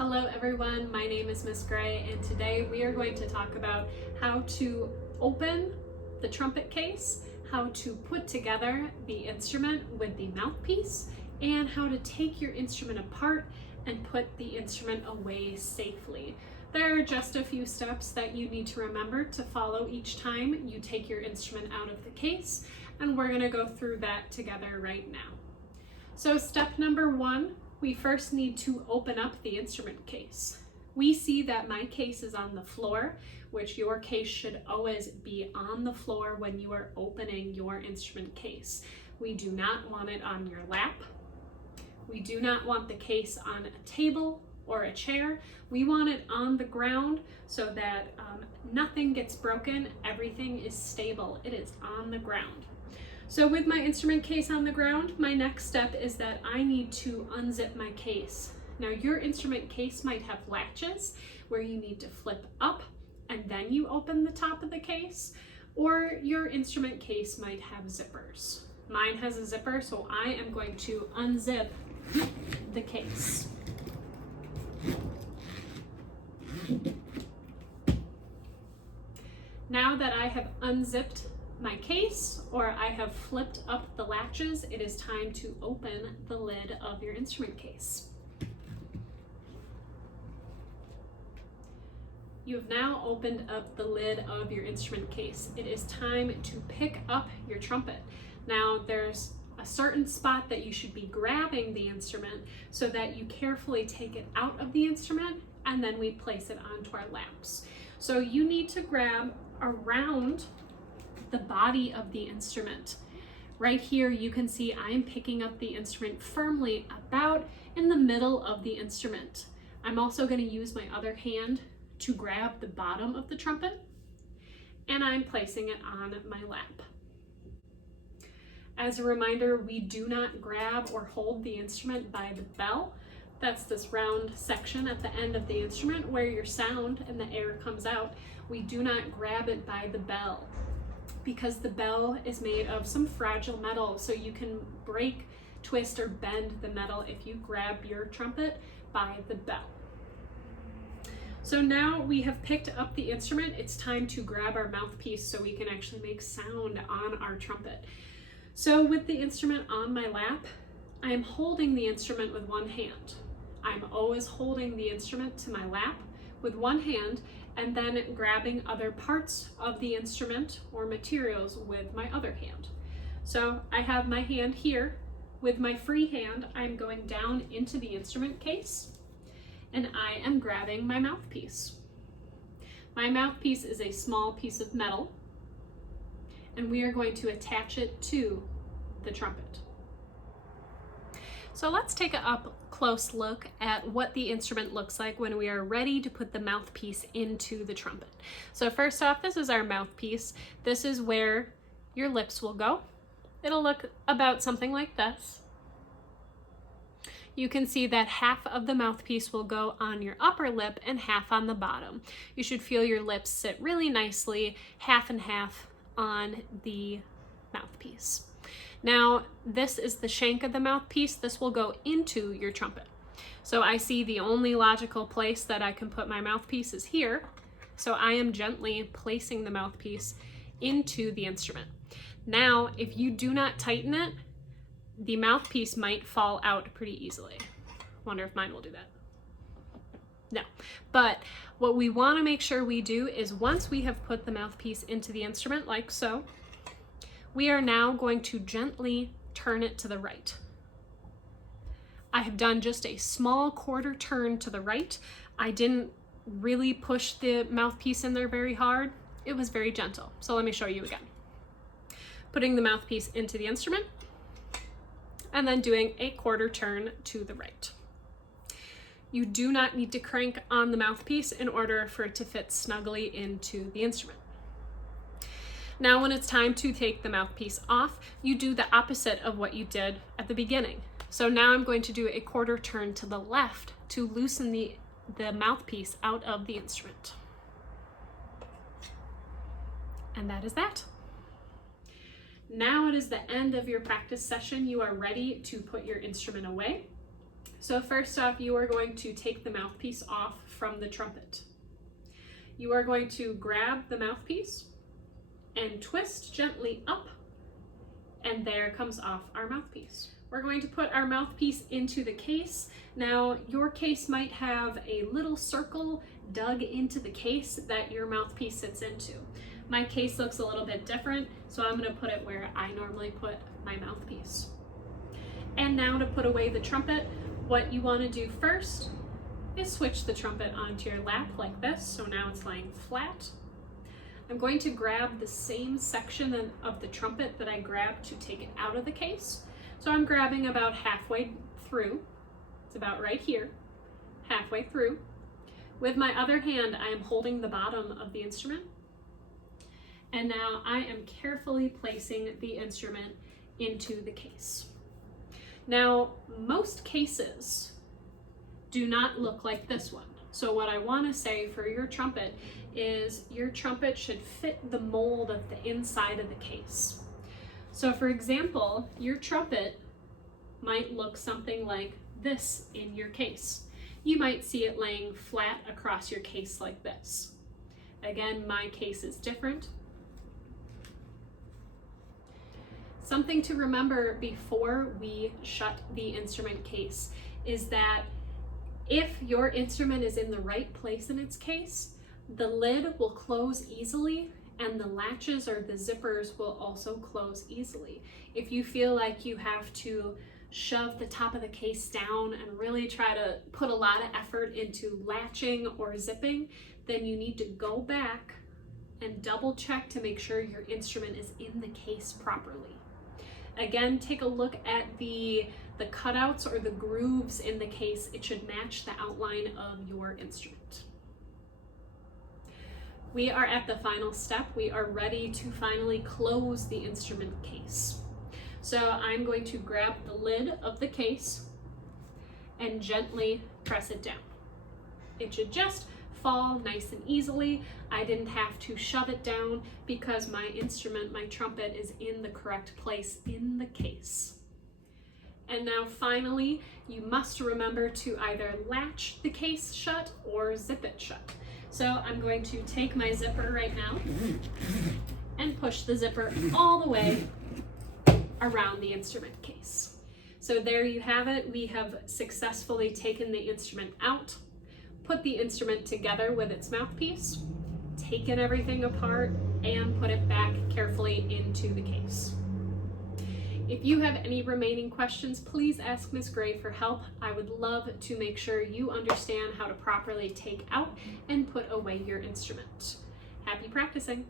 Hello everyone, my name is Miss Gray, and today we are going to talk about how to open the trumpet case, how to put together the instrument with the mouthpiece, and how to take your instrument apart and put the instrument away safely. There are just a few steps that you need to remember to follow each time you take your instrument out of the case, and we're going to go through that together right now. So step number one, we first need to open up the instrument case. We see that my case is on the floor, which your case should always be on the floor when you are opening your instrument case. We do not want it on your lap. We do not want the case on a table or a chair. We want it on the ground so that nothing gets broken, everything is stable, it is on the ground. So with my instrument case on the ground, my next step is that I need to unzip my case. Now your instrument case might have latches where you need to flip up and then you open the top of the case, or your instrument case might have zippers. Mine has a zipper, so I am going to unzip the case. Now that I have unzipped my case, or I have flipped up the latches, it is time to open the lid of your instrument case. You have now opened up the lid of your instrument case. It is time to pick up your trumpet. Now there's a certain spot that you should be grabbing the instrument so that you carefully take it out of the instrument and then we place it onto our laps. So you need to grab around the body of the instrument. Right here you can see I am picking up the instrument firmly about in the middle of the instrument. I'm also going to use my other hand to grab the bottom of the trumpet, and I'm placing it on my lap. As a reminder, we do not grab or hold the instrument by the bell. That's this round section at the end of the instrument where your sound and the air comes out. We do not grab it by the bell, because the bell is made of some fragile metal, so you can break, twist, or bend the metal if you grab your trumpet by the bell. So now we have picked up the instrument, it's time to grab our mouthpiece so we can actually make sound on our trumpet. So with the instrument on my lap, I am holding the instrument with one hand. I'm always holding the instrument to my lap with one hand, and then grabbing other parts of the instrument or materials with my other hand. So I have my hand here. With my free hand, I'm going down into the instrument case and I am grabbing my mouthpiece. My mouthpiece is a small piece of metal and we are going to attach it to the trumpet. So let's take a up close look at what the instrument looks like when we are ready to put the mouthpiece into the trumpet. So first off, this is our mouthpiece. This is where your lips will go. It'll look about something like this. You can see that half of the mouthpiece will go on your upper lip and half on the bottom. You should feel your lips sit really nicely, half and half on the mouthpiece. Now, this is the shank of the mouthpiece. This will go into your trumpet. So I see the only logical place that I can put my mouthpiece is here. So I am gently placing the mouthpiece into the instrument. Now, if you do not tighten it, the mouthpiece might fall out pretty easily. Wonder if mine will do that. No, but what we want to make sure we do is once we have put the mouthpiece into the instrument like so, we are now going to gently turn it to the right. I have done just a small quarter turn to the right. I didn't really push the mouthpiece in there very hard. It was very gentle. So let me show you again. Putting the mouthpiece into the instrument and then doing a quarter turn to the right. You do not need to crank on the mouthpiece in order for it to fit snugly into the instrument. Now when it's time to take the mouthpiece off, you do the opposite of what you did at the beginning. So now I'm going to do a quarter turn to the left to loosen the mouthpiece out of the instrument. And that is that. Now it is the end of your practice session. You are ready to put your instrument away. So first off, you are going to take the mouthpiece off from the trumpet. You are going to grab the mouthpiece and twist gently up, and there comes off our mouthpiece. We're going to put our mouthpiece into the case. Now, your case might have a little circle dug into the case that your mouthpiece sits into. My case looks a little bit different, so I'm going to put it where I normally put my mouthpiece. And now to put away the trumpet, what you want to do first is switch the trumpet onto your lap like this, so now it's lying flat. I'm going to grab the same section of the trumpet that I grabbed to take it out of the case. So I'm grabbing about halfway through. It's about right here, halfway through. With my other hand, I am holding the bottom of the instrument. And now I am carefully placing the instrument into the case. Now, most cases do not look like this one. So what I want to say for your trumpet is your trumpet should fit the mold of the inside of the case. So for example, your trumpet might look something like this in your case. You might see it laying flat across your case like this. Again, my case is different. Something to remember before we shut the instrument case is that if your instrument is in the right place in its case, the lid will close easily and the latches or the zippers will also close easily. If you feel like you have to shove the top of the case down and really try to put a lot of effort into latching or zipping, then you need to go back and double check to make sure your instrument is in the case properly. Again, take a look at the cutouts or the grooves in the case. It should match the outline of your instrument. We are at the final step. We are ready to finally close the instrument case. So I'm going to grab the lid of the case and gently press it down. It should just fall nice and easily. I didn't have to shove it down because my instrument, my trumpet, is in the correct place in the case. And now finally, you must remember to either latch the case shut or zip it shut. So I'm going to take my zipper right now and push the zipper all the way around the instrument case. So there you have it. We have successfully taken the instrument out, put the instrument together with its mouthpiece, taken everything apart, and put it back carefully into the case. If you have any remaining questions, please ask Ms. Gray for help. I would love to make sure you understand how to properly take out and put away your instrument. Happy practicing!